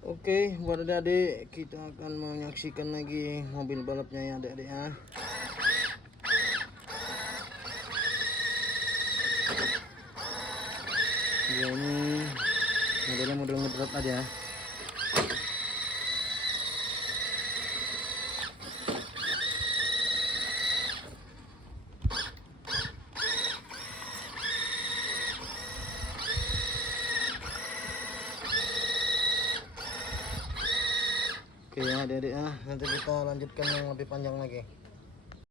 Oke, buat adik-adik, kita akan menyaksikan lagi mobil balapnya ya adik-adik ya. Ya, ini modelnya model ngedrop aja. Oke ya adik-adik ya, nanti kita lanjutkan yang lebih panjang lagi.